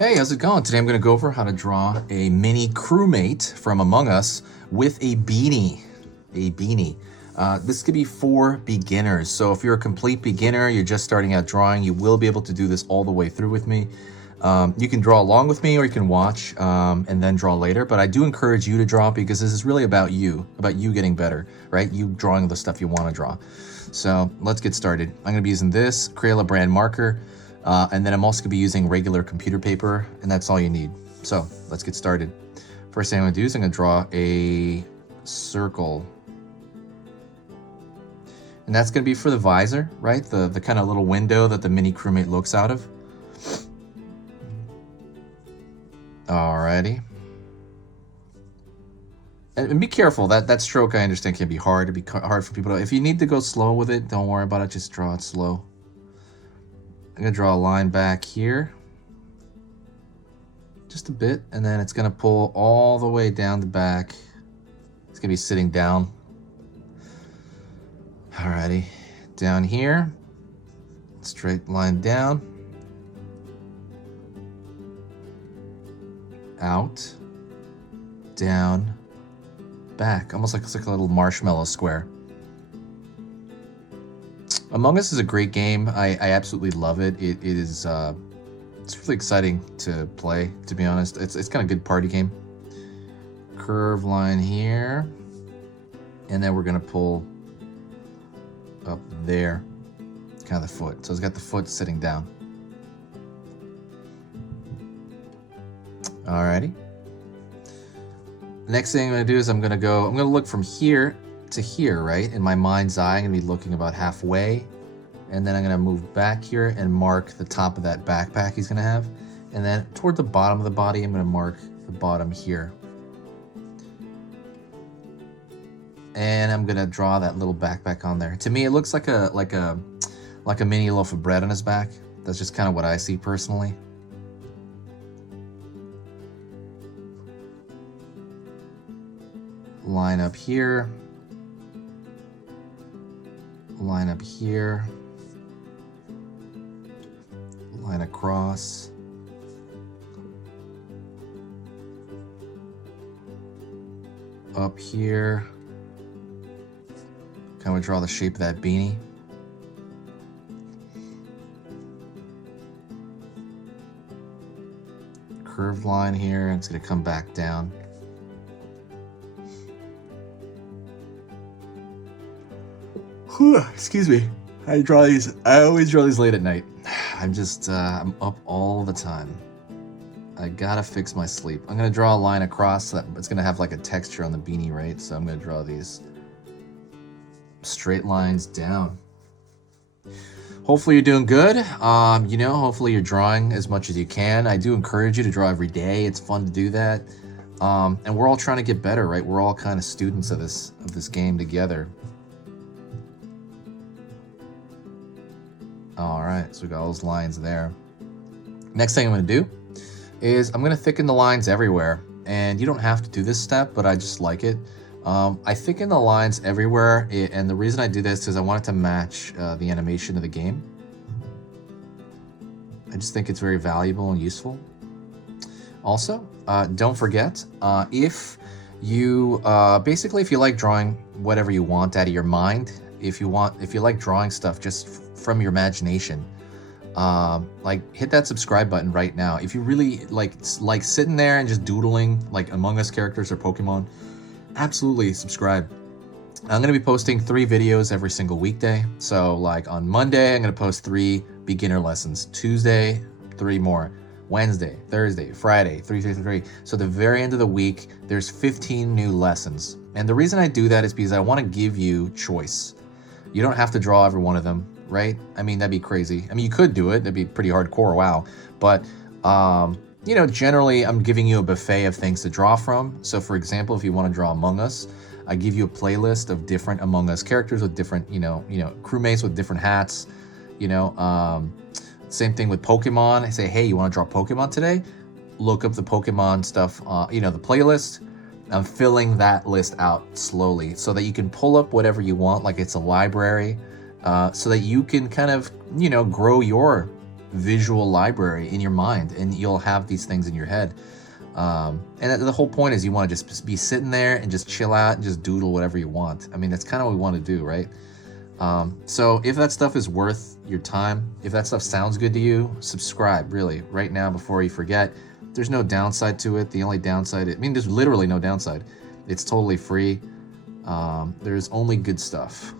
Hey, how's it going? Today I'm going to go over how to draw a mini crewmate from Among Us with a beanie. This could be for beginners. So if you're a complete beginner, you're just starting out drawing, you will be able to do this all the way through with me. You can draw along with me or you can watch and then draw later. But I do encourage you to draw because this is really about you getting better, right? You drawing the stuff you want to draw. So let's get started. I'm going to be using this Crayola brand marker. And then I'm also gonna be using regular computer paper, and that's all you need. So let's get started. First thing I'm gonna do is I'm gonna draw a circle. And that's gonna be for the visor, right? The kind of little window that the mini crewmate looks out of. Alrighty. And be careful, that stroke I understand can be hard. It'd be hard for people to, if you need to go slow with it, don't worry about it, just draw it slow. I'm gonna draw a line back here, just a bit, and then it's gonna pull all the way down the back. It's gonna be sitting down. Alrighty, down here, straight line down, out, down, back, almost like it's like a little marshmallow square. Among Us is a great game. I absolutely love it. It is it's really exciting to play, to be honest. It's kind of a good party game. Curve line here, and then we're gonna pull up there, kind of the foot. So it's got the foot sitting down. Alrighty. Next thing I'm gonna do is I'm gonna look from here to here, right? In my mind's eye, I'm gonna be looking about halfway, and then I'm gonna move back here and mark the top of that backpack he's gonna have, and then toward the bottom of the body, I'm gonna mark the bottom here, and I'm gonna draw that little backpack on there. To me, it looks like a mini loaf of bread on his back. That's just kind of what I see personally. Line up here. Line up here, line across, up here, kind of draw the shape of that beanie. Curved line here, and it's going to come back down. Excuse me. I always draw these late at night. I'm up all the time. I gotta fix my sleep. I'm gonna draw a line across so that it's gonna have like a texture on the beanie, right? So I'm gonna draw these straight lines down. Hopefully you're doing good. Hopefully you're drawing as much as you can. I do encourage you to draw every day. It's fun to do that. And we're all trying to get better, right? We're all kind of students of this game together. All right, so we got all those lines there. Next thing I'm gonna do is I'm gonna thicken the lines everywhere. And you don't have to do this step, but I just like it. I thicken the lines everywhere, and the reason I do this is I want it to match the animation of the game. I just think it's very valuable and useful. Also, don't forget, if you like drawing whatever you want out of your mind, if you like drawing stuff just from your imagination, hit that subscribe button right now. If you really like sitting there and just doodling like Among Us characters or Pokemon, absolutely subscribe. I'm going to be posting 3 videos every single weekday. So like on Monday, I'm going to post 3 beginner lessons. Tuesday, 3 more. Wednesday, Thursday, Friday, 3. So the very end of the week, there's 15 new lessons. And the reason I do that is because I want to give you choice. You don't have to draw every one of them, right? I mean, that'd be crazy. I mean, you could do it. That'd be pretty hardcore, wow. But, generally, I'm giving you a buffet of things to draw from. So, for example, if you want to draw Among Us, I give you a playlist of different Among Us characters with different, crewmates with different hats. Same thing with Pokemon. I say, hey, you want to draw Pokemon today? Look up the Pokemon stuff, the playlist. I'm filling that list out slowly so that you can pull up whatever you want, like it's a library, so that you can kind of, grow your visual library in your mind, and you'll have these things in your head. And the whole point is you want to just be sitting there and just chill out and just doodle whatever you want. I mean, that's kind of what we want to do, right? So if that stuff is worth your time, if that stuff sounds good to you, subscribe, really, right now before you forget. There's no downside to it. The only downside, there's literally no downside. It's totally free. There's only good stuff.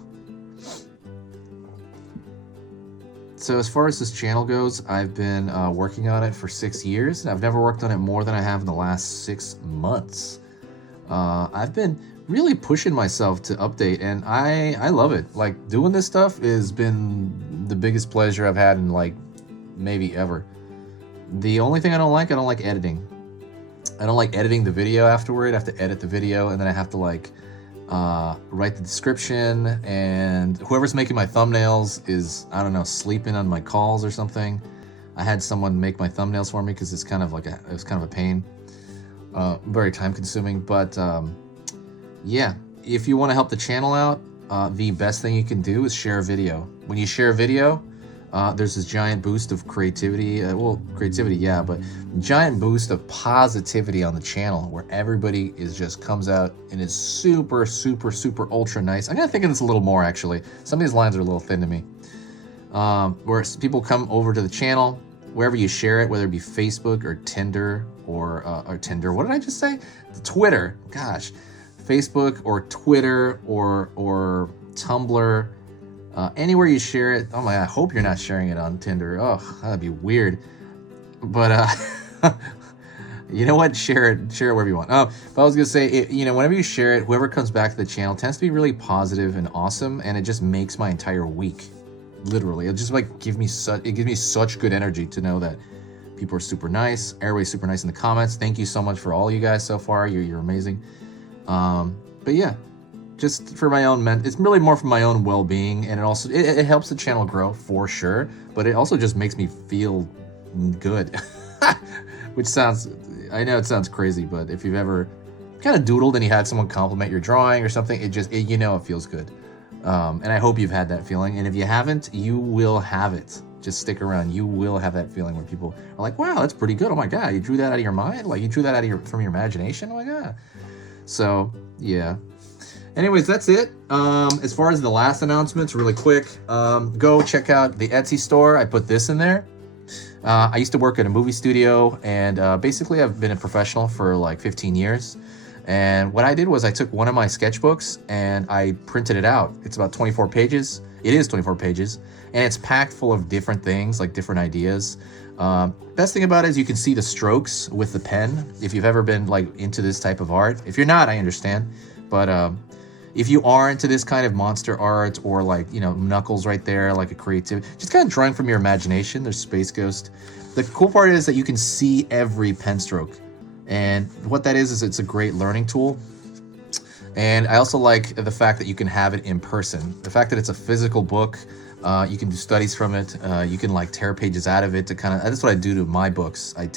So as far as this channel goes, I've been working on it for 6 years, and I've never worked on it more than I have in the last 6 months. I've been really pushing myself to update, and I love it. Like, doing this stuff has been the biggest pleasure I've had in like maybe ever. The only thing I don't like editing. I don't like editing the video afterward. I have to edit the video, and then I have to like write the description, and whoever's making my thumbnails is, I don't know, sleeping on my calls or something. I had someone make my thumbnails for me because it's kind of like it was kind of a pain. Very time consuming, but yeah, if you want to help the channel out, the best thing you can do is share a video. When you share a video, there's this giant boost of creativity. Creativity, yeah, but giant boost of positivity on the channel where everybody just comes out and is super, super, super ultra nice. I'm gonna think of this a little more, actually. Some of these lines are a little thin to me. Where people come over to the channel, wherever you share it, whether it be Facebook or Tinder or Tinder. What did I just say? Twitter. Gosh, Facebook or Twitter or Tumblr. Anywhere you share it. Oh my, I hope you're not sharing it on Tinder. Oh, that'd be weird. But you know what? Share it wherever you want. Oh, but I was gonna say, whenever you share it, whoever comes back to the channel tends to be really positive and awesome, and it just makes my entire week. Literally, it just like gives me such good energy to know that people are super nice. Everybody's super nice in the comments. Thank you so much for all you guys so far. You're amazing. But yeah. Just for my own it's really more for my own well-being, and it helps the channel grow for sure, but it also just makes me feel good. Which I know it sounds crazy, but if you've ever kind of doodled and you had someone compliment your drawing or something, it feels good. And I hope you've had that feeling, and if you haven't, you will have it. Just stick around. You will have that feeling where people are like, wow, that's pretty good. Oh my God, you drew that out of your mind? Like, you drew that from your imagination? Oh my God. So yeah. Anyways, that's it. As far as the last announcements, really quick, go check out the Etsy store. I put this in there. I used to work at a movie studio, and basically I've been a professional for like 15 years. And what I did was I took one of my sketchbooks and I printed it out. It's about 24 pages. It is 24 pages, and it's packed full of different things, like different ideas. Best thing about it is you can see the strokes with the pen. If you've ever been like into this type of art, if you're not, I understand. But if you are into this kind of monster art, or like, Knuckles right there, like a creative, just kind of drawing from your imagination. There's Space Ghost. The cool part is that you can see every pen stroke. And what that is it's a great learning tool. And I also like the fact that you can have it in person. The fact that it's a physical book, you can do studies from it. You can like tear pages out of it to that's what I do to my books. I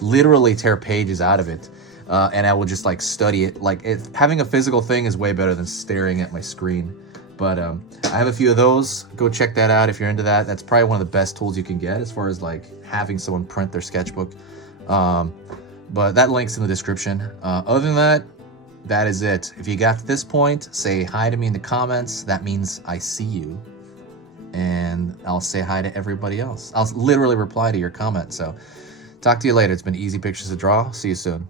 literally tear pages out of it. And I will just like study it. Like, having a physical thing is way better than staring at my screen. But I have a few of those. Go check that out if you're into that. That's probably one of the best tools you can get as far as like having someone print their sketchbook. But that link's in the description. Other than that, that is it. If you got to this point, say hi to me in the comments. That means I see you. And I'll say hi to everybody else. I'll literally reply to your comment. So talk to you later. It's been Easy Pictures to Draw. See you soon.